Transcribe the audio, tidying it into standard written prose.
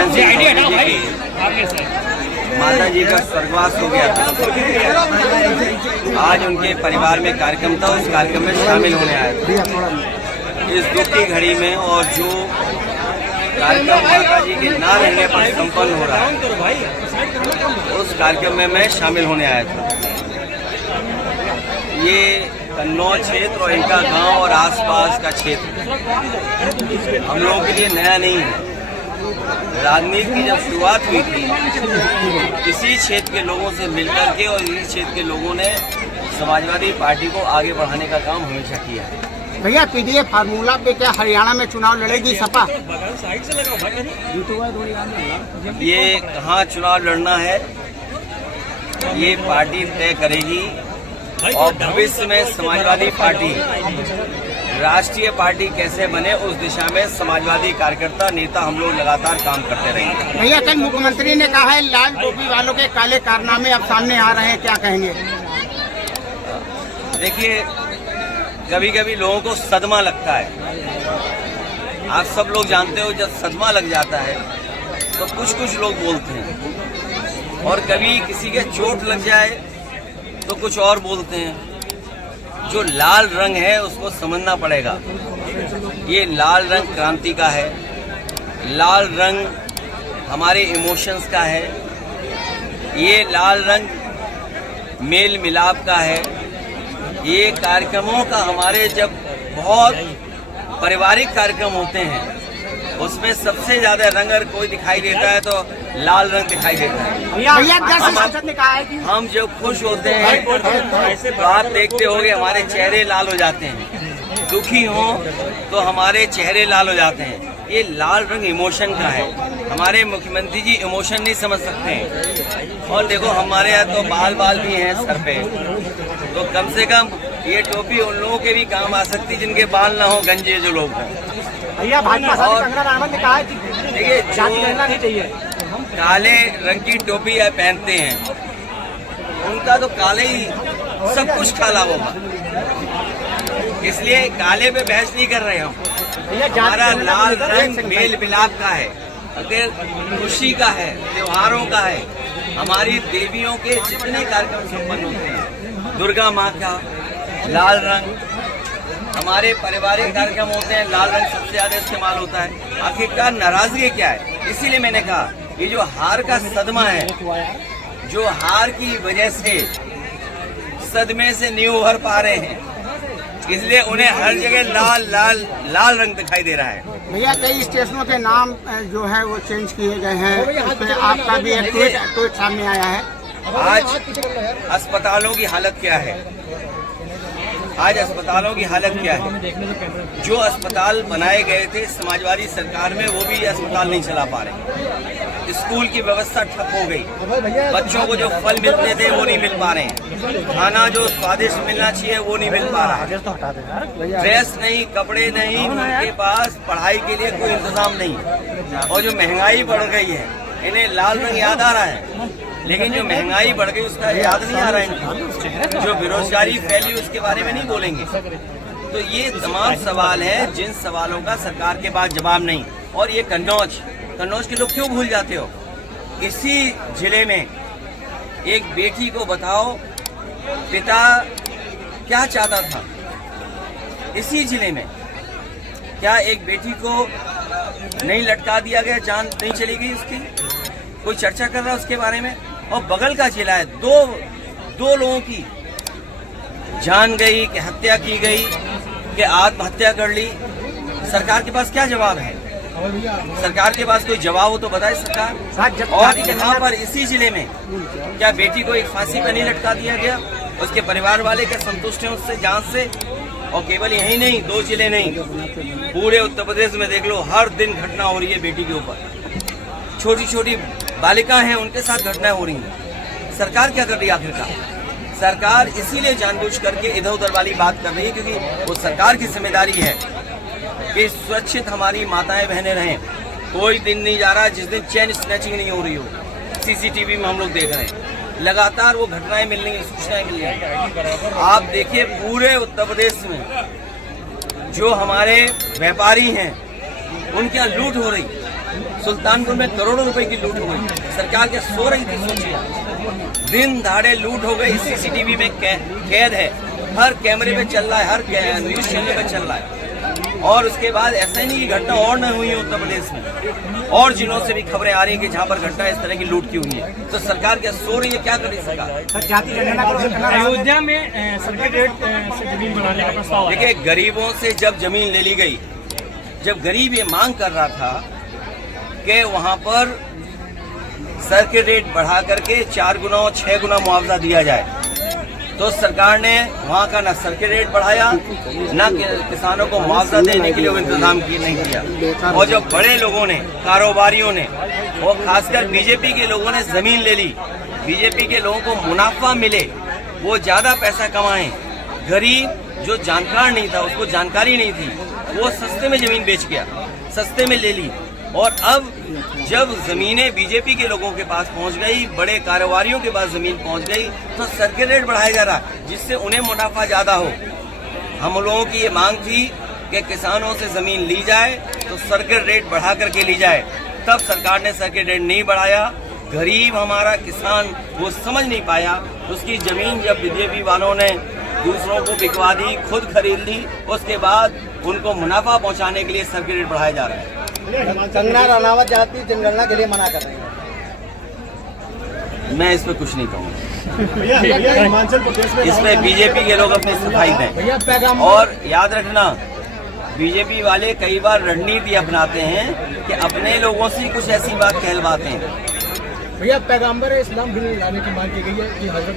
झांसी माता जी का स्वर्गवास हो गया था। आज उनके परिवार में कार्यक्रम था, उस कार्यक्रम में शामिल होने आए थे। इस दुख की घड़ी में और जो कार्यक्रम माता जी के ना रहने पर संपन्न हो रहा है, उस कार्यक्रम में मैं शामिल होने आया था। ये कन्नौज क्षेत्र और इनका गांव और आसपास का क्षेत्र हम लोगों के लिए नया नहीं है। राजनीति की जब शुरुआत हुई थी, इसी क्षेत्र के लोगों से मिलकर के और इसी क्षेत्र के लोगों ने समाजवादी पार्टी को आगे बढ़ाने का काम हमेशा किया है। भैया पीडीए फार्मूला पे क्या हरियाणा में चुनाव लड़ेगी सपा? ये कहाँ चुनाव लड़ना है ये पार्टी तय करेगी और भविष्य में समाजवादी पार्टी राष्ट्रीय पार्टी कैसे बने उस दिशा में समाजवादी कार्यकर्ता नेता हम लोग लगातार काम करते रहेंगे। भैया कल मुख्यमंत्री ने कहा है लाल टोपी वालों के काले कारनामे अब सामने आ रहे हैं, क्या कहेंगे? देखिए, कभी कभी लोगों को सदमा लगता है। आप सब लोग जानते हो, जब सदमा लग जाता है तो कुछ कुछ लोग बोलते हैं, और कभी किसी के चोट लग जाए तो कुछ और बोलते हैं। जो लाल रंग है उसको समझना पड़ेगा। ये लाल रंग क्रांति का है, लाल रंग हमारे इमोशंस का है, ये लाल रंग मेल मिलाप का है। ये कार्यक्रमों का हमारे जब बहुत पारिवारिक कार्यक्रम होते हैं उसमें सबसे ज्यादा रंग अगर कोई दिखाई देता है तो लाल रंग दिखाई देता है। हम जब खुश होते हैं तो आप देखते होंगे हमारे चेहरे लाल हो जाते हैं, दुखी हो तो हमारे चेहरे लाल हो जाते हैं। ये लाल रंग इमोशन का है। हमारे मुख्यमंत्री जी इमोशन नहीं समझ सकते हैं। और देखो, हमारे यहाँ तो बाल भी हैं सर पे, तो कम से कम ये टोपी उन लोगों के भी काम आ सकती जिनके बाल ना हो, गंजे जो लोग हैं। भैया भाजपा ने कहा है कि देखिए, नहीं चाहिए, काले रंग की टोपी पहनते हैं उनका तो काले ही सब कुछ काला होगा, इसलिए काले पे बहस नहीं कर रहे हम। हमारा लाल रंग मेल मिलाप का है, अगर खुशी का है, त्योहारों का है। हमारी देवियों के जितने कार्यक्रम संपन्न होते हैं, दुर्गा माँ का लाल रंग, हमारे पारिवारिक कार्यक्रम होते हैं, लाल रंग सबसे ज्यादा इस्तेमाल होता है। आखिरकार नाराजगी क्या है? इसीलिए मैंने कहा ये जो हार का सदमा है, जो हार की वजह से सदमे से नहीं उभर पा रहे हैं, इसलिए उन्हें हर जगह लाल रंग दिखाई दे रहा है। भैया कई स्टेशनों के नाम जो है वो चेंज किए गए हैं, उसमें आपका भी एक ट्वीट सामने आया है। आज अस्पतालों की हालत क्या है? आज अस्पतालों की हालत क्या है? जो अस्पताल बनाए गए थे समाजवादी सरकार में, वो भी अस्पताल नहीं चला पा रहे। स्कूल की व्यवस्था ठप हो गई, बच्चों को जो फल मिलते थे वो नहीं मिल पा रहे हैं, खाना जो स्वादिष्ट मिलना चाहिए वो नहीं मिल पा रहा है, ड्रेस नहीं, कपड़े नहीं, उनके पास पढ़ाई के लिए कोई इंतजाम नहीं। और जो महंगाई बढ़ गई है, इन्हें लाल रंग याद आ रहा है, लेकिन जो महंगाई बढ़ गई उसका याद नहीं आ रहा है इनको। जो बेरोजगारी फैली उसके बारे में नहीं बोलेंगे। तो ये तमाम सवाल हैं जिन सवालों का सरकार के पास जवाब नहीं। और ये कन्नौज के लोग क्यों भूल जाते हो? इसी जिले में एक बेटी को बताओ पिता क्या चाहता था। इसी जिले में क्या एक बेटी को नहीं लटका दिया गया, जान नहीं चली गई उसकी? कोई चर्चा कर रहा है उसके बारे में? और बगल का जिला है, दो लोगों की जान गई, कि हत्या की गई, कि आत्महत्या कर ली। सरकार के पास क्या जवाब है? सरकार के पास कोई जवाब हो तो बताए सरकार। और यहाँ पर इसी जिले में क्या बेटी को एक फांसी पर नहीं लटका दिया गया? उसके परिवार वाले क्या संतुष्ट हैं उससे, जांच से? और केवल यही नहीं, 2 जिले नहीं, पूरे उत्तर प्रदेश में देख लो, हर दिन घटना हो रही है बेटी के ऊपर। छोटी छोटी बालिकाएं हैं, उनके साथ घटनाएं हो रही हैं। सरकार क्या कर रही है आखिरकार? सरकार इसीलिए जानबूझ करके इधर उधर वाली बात कर रही है क्योंकि वो सरकार की जिम्मेदारी है कि सुरक्षित हमारी माताएं बहनें रहें। कोई दिन नहीं जा रहा जिस दिन चेन स्नैचिंग नहीं हो रही हो। सीसीटीवी में हम लोग देख रहे हैं, लगातार वो घटनाएं मिल रही हैं, सूचनाएं मिल रही हैं। आप देखिए पूरे उत्तर प्रदेश में जो हमारे व्यापारी हैं उनके यहाँ लूट हो रही, सुल्तानपुर में करोड़ों रुपए की लूट हुई, सरकार क्या सो रही थी? सोचिए, दिन दहाड़े लूट हो गई, सीसीटीवी में कैद है, हर कैमरे पे चल रहा है, हर न्यूज चैनल पे चल रहा है। और उसके बाद ऐसा ही नहीं कि घटना और न हुई उत्तर प्रदेश में, और जिलों से भी खबरें आ रही है कि जहाँ पर घटना इस तरह की लूट की हुई है। तो सरकार क्या सो रही है? क्या कर रही है सरकार? अयोध्या में सर्किट रेट से जमीन बनाने का प्रस्ताव आया। देखिए, गरीबों से जब जमीन ले ली गई, जब गरीब ये मांग कर रहा था कि वहाँ पर सर्किट रेट बढ़ा करके 4 गुना और 6 गुना मुआवजा दिया जाए, तो सरकार ने वहाँ का न सर्किट रेट बढ़ाया, न किसानों को मुआवजा देने के लिए वो इंतजाम नहीं किया। और जो बड़े लोगों ने, कारोबारियों ने, और खासकर बीजेपी के लोगों ने जमीन ले ली, बीजेपी के लोगों को मुनाफा मिले, वो ज्यादा पैसा कमाएं। गरीब जो जानकार नहीं था, उसको जानकारी नहीं थी, वो सस्ते में जमीन बेच गया, सस्ते में ले ली। और अब जब जमीनें बीजेपी के लोगों के पास पहुंच गई, बड़े कारोबारियों के पास जमीन पहुंच गई, तो सर्किट रेट बढ़ाया जा रहा, जिससे उन्हें मुनाफा ज्यादा हो। हम लोगों की ये मांग थी कि किसानों से जमीन ली जाए तो सर्किट रेट बढ़ा करके ली जाए, तब सरकार ने सर्किट रेट नहीं बढ़ाया। गरीब हमारा किसान वो समझ नहीं पाया, उसकी जमीन जब बीजेपी वालों ने दूसरों को बिकवा दी, खुद खरीद ली, उसके बाद उनको मुनाफा पहुंचाने के लिए सर्किट रेट बढ़ाया जा रहा है। कंगना रनावत जाती जनगणना के लिए मना कर रहे हैं। मैं इस पे कुछ नहीं कहूँगा, इसमें बीजेपी के लोग अपनी सफाई दें। और याद रखना, बीजेपी वाले कई बार रणनीति अपनाते हैं कि अपने लोगों से कुछ ऐसी बात कहलवाते हैं। भैया पैगंबर इस्लाम बिल लाने की मांग की गई है कि हजरत